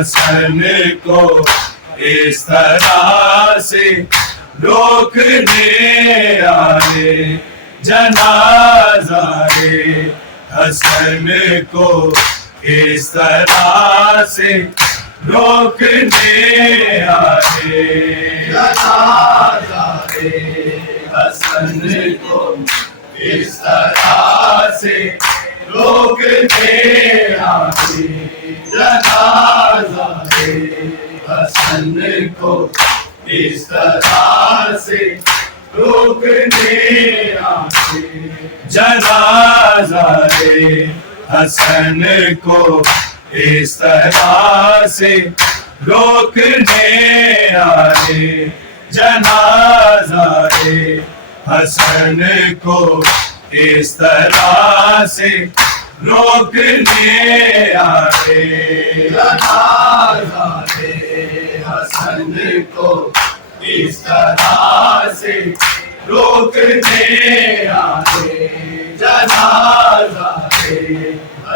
حسن کو اس طرح سے روکنے آئے جنازہ حسن کو اس طرح سے روکنے آئے جنازہ حسن کو اس طرح سے روکنے آئے جنازہ حسن کو اس طرح سے روکنے آئے جنازہ حسن کو اس طرح سے روکنے آئے جنازہ حسن کو اس طرح سے روکنے آئے جنازہ حسن کو اس طرح سے روکنے آئے جنازہ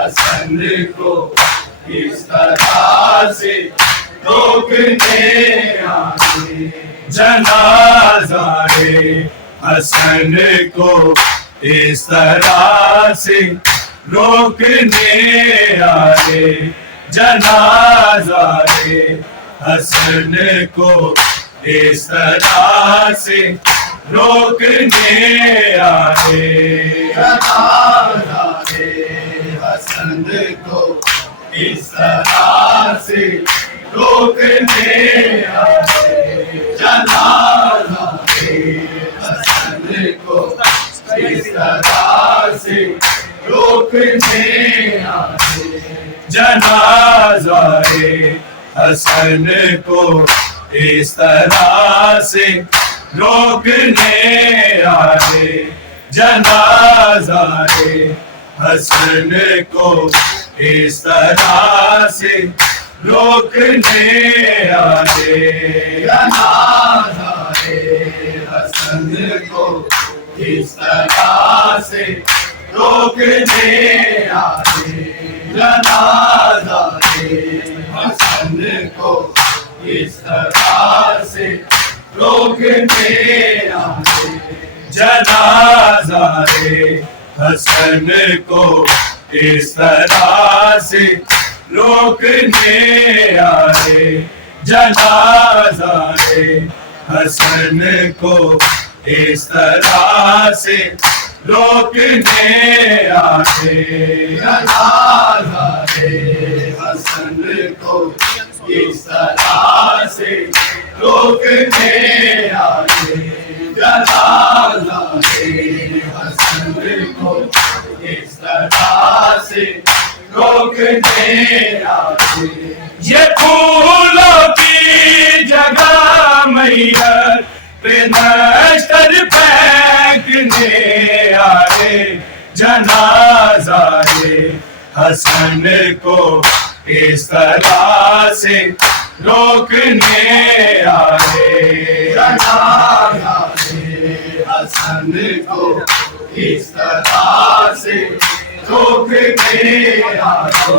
حسن کو اس طرح سے روکنے آئے جنازہ حسن کو اس طرح سے روکنے آئے جنازہ حسن کو اس طرح سے روکنے آئے جنازہ حسن کو اس طرح سے روکنے آئے جنازہ حسن کو اس طرح سے روکنے آئے جنازہ حسن کو اس طرح سے روکنے آئے جنازہ حسن کو اس طرح سے روکنے آئے جنازہ حسن کو اس طرح سے روکنے آئے جنازہ حسن کو اس طرح سے روکنے آئے جنازہ حسن کو اس طرح سے روکنے آئے جنازہ حسن کو اس طرح سے روکنے آئے جنازہ حسن کو اس طرح سے روکنے آئے جنازہ حسن کو اس طرح سے روکنے آئے یہ پھولوں کی جگہ میہر پہ نشتر پھینکنے آئے جنازہ حسن کو اس طرح سے روکنے آئے جنازہ حسن کو اس طرح سے روکنے آئے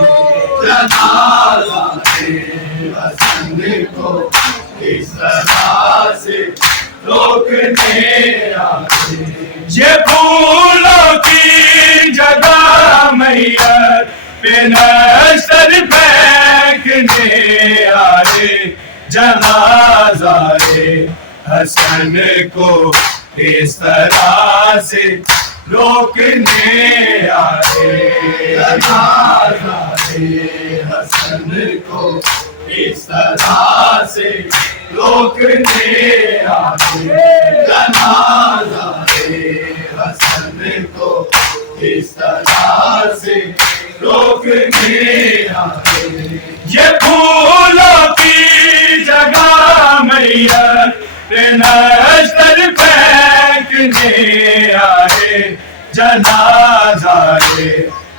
جنازہ حسن کو اس طرح سے روکنے آئے یہ پھولوں کی جگہ میہر پہ نشتر پھینکنے آئے جنازہ حسن کو اس طرح سے روکنے آئے جنازہ حسن کو اس طرح سے روکنے آئے جنازہ حسن کو اس طرح سے روکنے آئے یہ پھولوں کی جگہ میہر پہ نشتر پھینکنے آئے جنازہ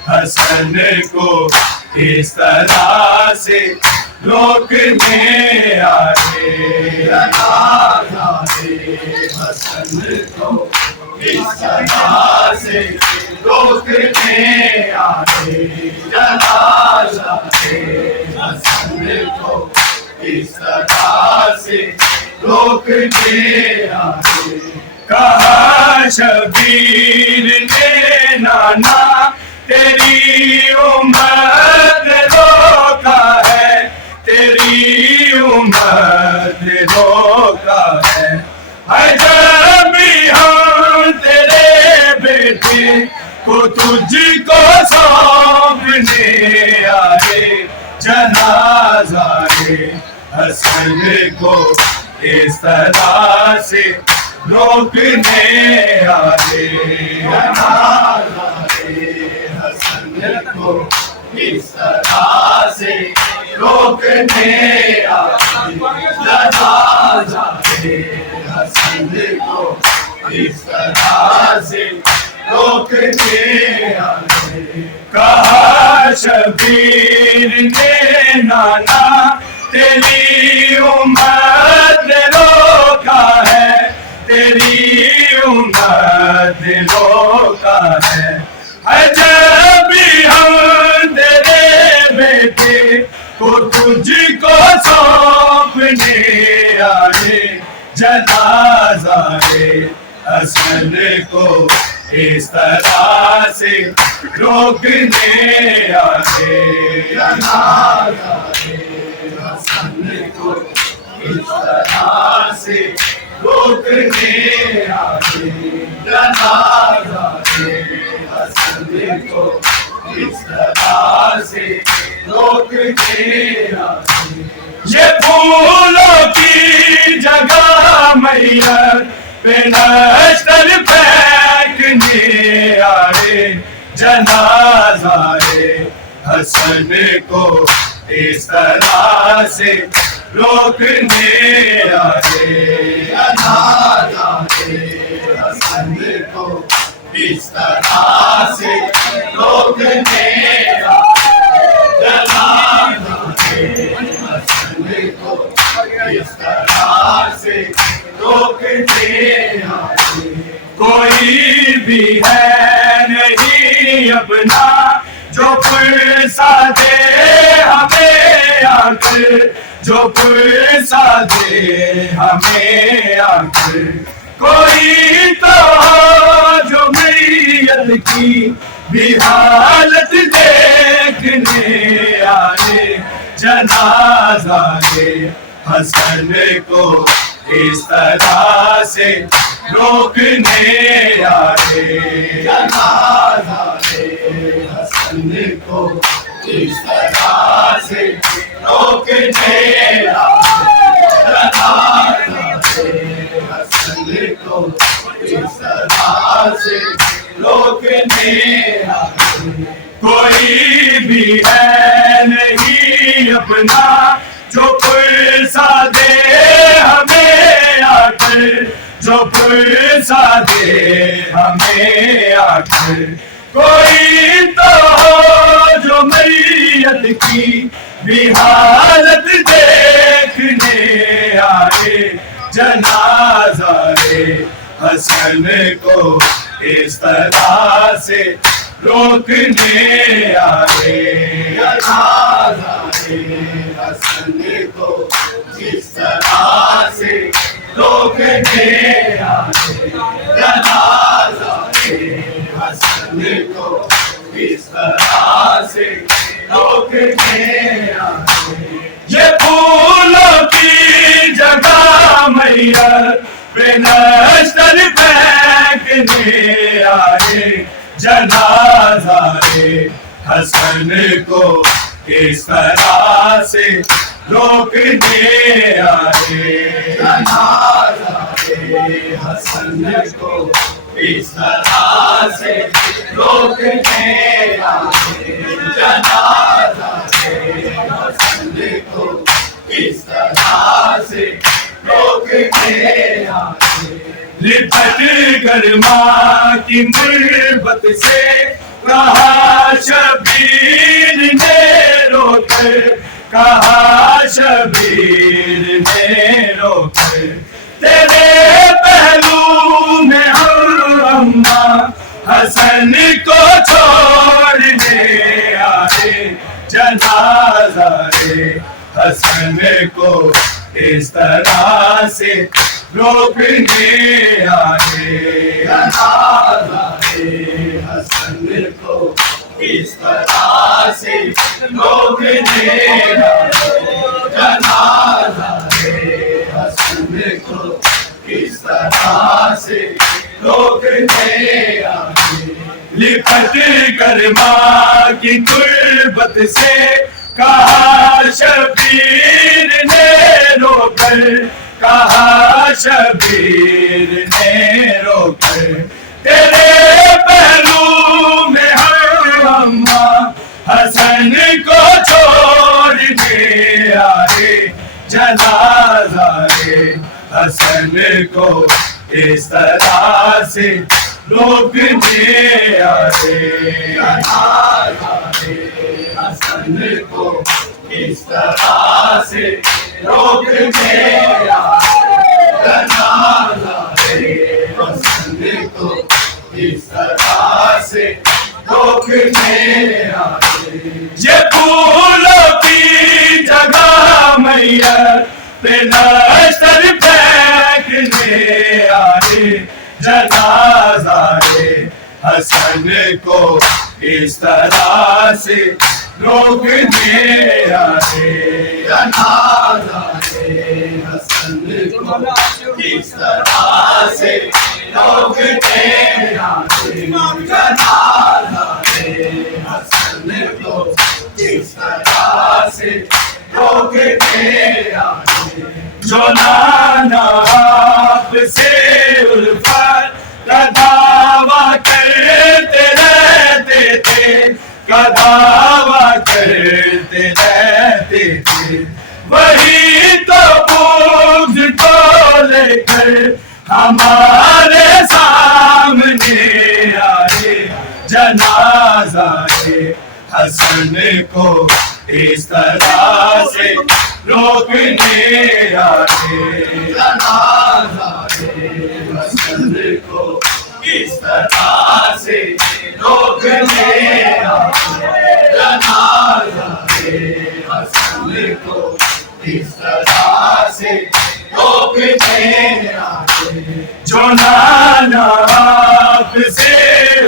حسن کو اس طرح سے روکنے آئے جنازہ حسن کو اس طرح سے روکنے آئے جنازہ حسن کو اس طرح سے روکنے آئے کہا شبیر نے نانا تیری امت روکا ہے تیری امت روکا ہے جب بھی ہم تیرے بیٹے کو تجھ کو سونپنے آئے جنازہ حسن کو اس طرح سے روکنے آئے جنازہ حسن کو اس طرح سے روکنے آئے جنازہ حسن کو اس طرح سے روکنے آئے کہا شبیر نے نانا تیری امت روکا ہے تیری امت روکا ہے جب بھی ہم تیرے بیٹے کو تجھ کو سونپنے آئے جنازہ حسن کو اس طرح سے روکنے آئے جنازہ حسن کو اس طرح سے روکنے آئے جنازہ حسن کو اس طرح سے روکنے آئے یہ پھولوں کی جگہ میت پہ نشتر پھینکنے آئے جنازہ حسن کو اس طرح سے روکنے آئے جنازہ حسن کو اس طرح سے روکنے آئے جنازہ حسن کو اس طرح سے روکنے آئے کوئی بھی ہے نہیں اپنا جو پرسا دے ہمیں آ کر جو پرسا دے ہمیں آ کر کوئی تو جو میت کی بھی حالت دیکھنے آئے جنازہ حسن کو اس طرح سے روکنے آئے جنازہ حسن کو اس طرح سے روکنے آئے جنازہ حسن کو اس طرح سے روکنے آئے کوئی بھی ہے نہیں اپنا جو پرسا دے ہمیں آ کر جو پرسا دے ہمیں آ کر کوئی تو ہو جو میت کی بھی حالت دیکھنے آئے جنازہ حسن کو اس طرح سے روکنے آئے جنازہ حسن کو اس طرح سے روکنے آئے جنازہ حسن کو اس طرح سے روکنے آئے یہ پھولوں کی جگہ میت پہ نشتر پھینکنے آئے جنازہ حسن کو اس طرح سے روکنے آئے جنازہ حسن کو اس طرح سے روکنے آئے جنازہ حسن کو اس طرح سے روکنے آئے لپٹ کر ماں کی مربت سے کہا شبیر نے رو کر کہا شبیر نے رو کر تیرے پہلو میں ہم اماں حسن کو چھوڑنے آئے جنازہ حسن کو اس طرح سے روکنے آئے جنازہ حسن کو اس طرح سے روکنے آئے جنازہ حسن کو اس طرح سے روکنے آئے لپٹ کر ماں کی تربت سے کہا شبیر نے رو کر کہا شبیر نے رو کر تیرے پہلو میں ہر اماں حسن کو چھوڑنے آئے جنازہ حسن کو اس طرح سے روکنے آئے حسن کو اس طرح سے روکنے آئے حسن کو اس طرح سے روکنے آئے یہ پھولوں کی جگہ میت پہ نشتر پھینکنے آئے جنازہ حسن کو اس طرح سے روکنے آئے جنازہ حسن کو اس طرح سے روکنے آئے جنازہ حسن کو اس طرح سے روکنے آئے جو نانا آپ سے الفت کا دعویٰ کرتے رہتے تھے کا دعویٰ کرتے رہتے تھے وہی تو بغض کو لے کر ہمارے سامنے آئے جنازہ حسن کو اس طرح سے روکنے آئے جنازہ حسن کو اس طرح سے روکنے آئے جنازہ حسن کو اس طرح سے روکنے آئے جو نانا آپ سے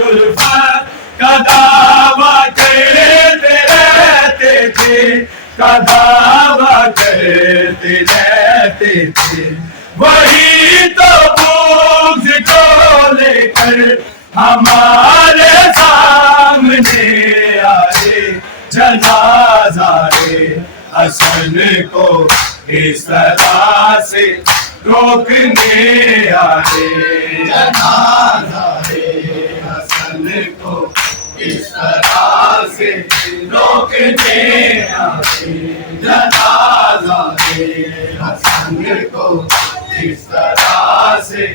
الفت کا دعویٰ کرتے رہتے تھے کا دعویٰ کرتے رہتے تھے وہی تو بغض کو لے کر ہمارے سامنے آئے جنازہ حسن کو اس طرح سے روکنے آئے جنازہ حسن کو اس طرح سے روکنے آئے جنازہ حسن کو اس طرح سے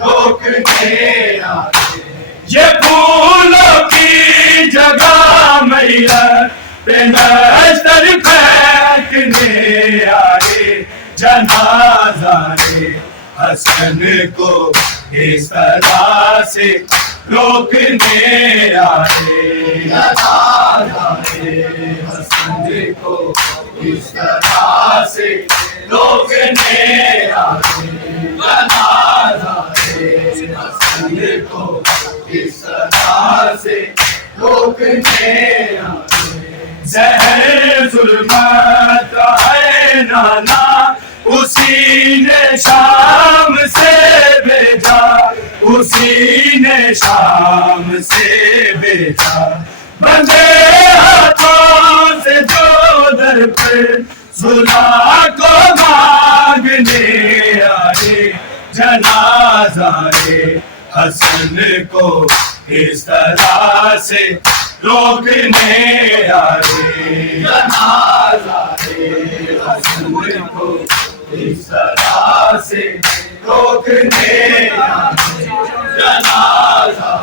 روکنے آئے یہ پھولوں کی جگہ میت پہ نشتر پھینکنے آئے جنازہ حسن کو اس طرح سے روکنے آئے جنازہ حسن کو اس طرح سے روکنے آئے جنازہ حسن کو اس طرح سے روکنے آئے زہر ظلمت ہے نانا اسی نے شام سے بھیجا اسی نے شام سے بھیجا بندے ہاتھوں سے جو در پر صلح کو مانگنے آئے جنازہ حسن کو اس طرح سے روکنے آئے جنازہ حسن کو اس طرح سے روکنے آئے جنازہ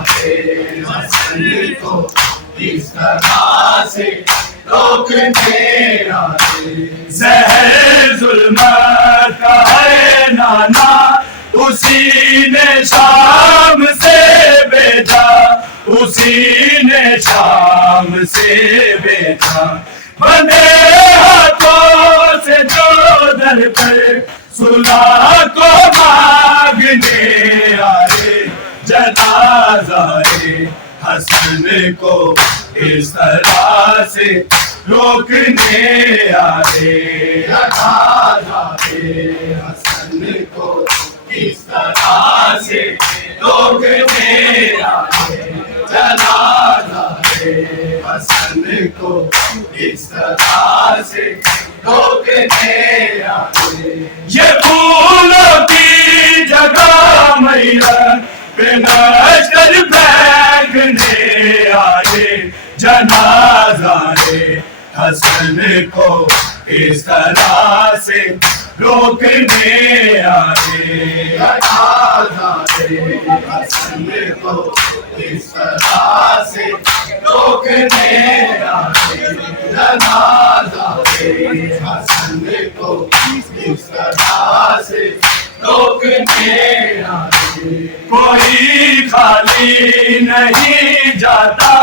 حسن کو اس طرح سے روکنے آئے زہر ظلمت ہے نانا اسی نے شام سے بھیجا اسی نے شام سے بیچا، بندے ہاتھوں سے جو در پر صلح کو مانگنے آئے، جنازہ حسن کو اس طرح سے روکنے آئے، جنازہ حسن کو اس طرح سے روکنے آئے، جنازہ حسن کو اس طرح سے روکنے آئے۔ یہ پھولوں کی جگہ میدان پہ لشکر پھینکنے آئے، جنازہ حسن کو اس طرح سے روکنے آئے، جنازہ حسن کو اس طرح سے روکنے آئے، جنازہ حسن کو اس طرح سے روکنے آئے۔ کوئی خالی نہیں جاتا،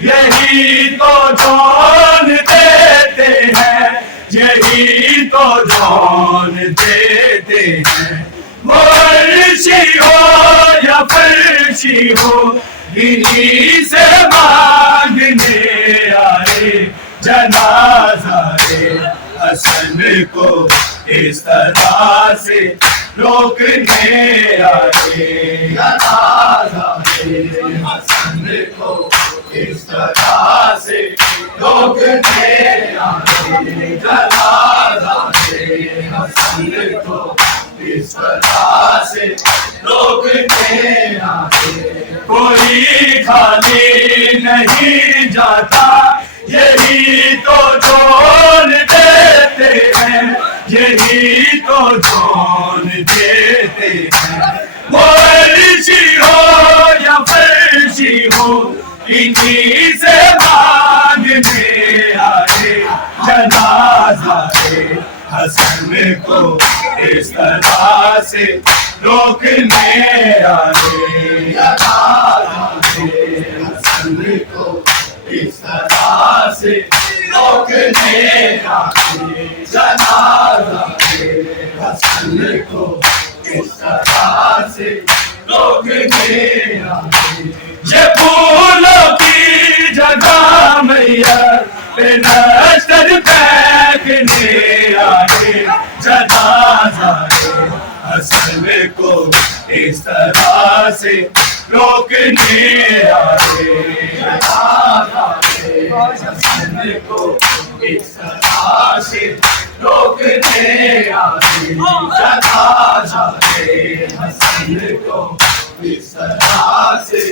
یہی تو جان دیتے ہیں، یہی تو جان دیتے ہیں۔ وہ عرشی ہو یا فرشی ہو، انہی سے مانگنے آئے، جنازہ حسن کو اس طرح سے روکنے آئے، جنازہ حسن کو اس طرح سے روکنے آئے، جنازہ حسن کو اس طرح سے روکنے آئے۔ کوئی خالی نہیں جاتا، یہی تو جان دیتے ہیں، یہی تو جان دیتے ہیں۔ وہ عرشی ہو یا فرشی ہو، انہی سے مانگنے آئے، جنازہ حسن کو اس طرح سے روکنے آئے، جنازہ حسن کو اس طرح سے روکنے آئے، جنازہ حسن کو اس طرح سے روکنے آئے۔ یہ پھولوں کی جگہ میدان پہ لشکر پھینکنے آئے، جنازہ حسن کو اس طرح سے روکنے آئے، جنازہ حسن کو اس طرح سے روکنے آئے، جنازہ حسن کو اس طرح سے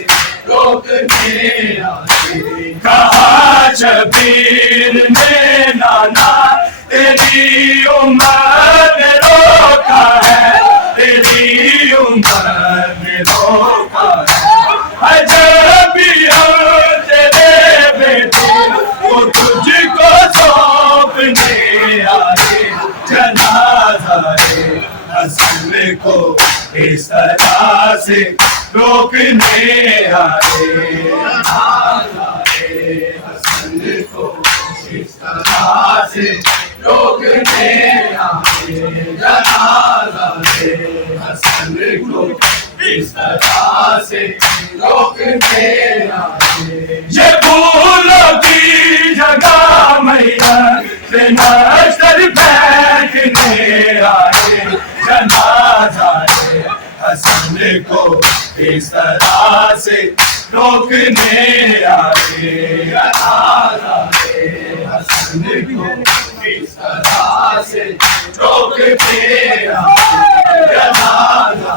روکنے آئے۔ کہا شبیر نے نانا تیری عمر نے روکا ہے، تیری عمر نے روکا ہے، جب بھی ہم تیرے بیٹے وہ تجھ کو سونپنے آئے، جنازہ حسن کو اس طرح سے روکنے آئے، جنازہ حسن کو اس طرح سے روکنے آئے، جنازہ حسن کو اس طرح سے روکنے آئے۔ یہ پھولوں کی جگہ میدان پہ لشکر پھینکنے آئے، جنازہ حسن کو اس طرح سے روکنے آئے، جنازہ حسن کو اس طرح سے روکنے آئے، جنازہ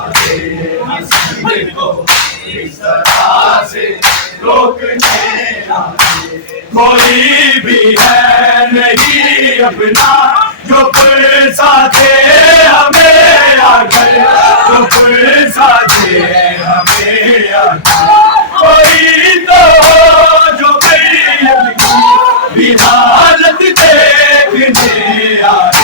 حسن کو اس طرح سے روکنے آئے۔ کوئی بھی ہے نہیں اپنا جو پرسا دے ہمیں آ گئے، جو پرسا دے ہمیں آ گئے۔ کوئی تو ہو جو بھی حالت دیکھنے آئے،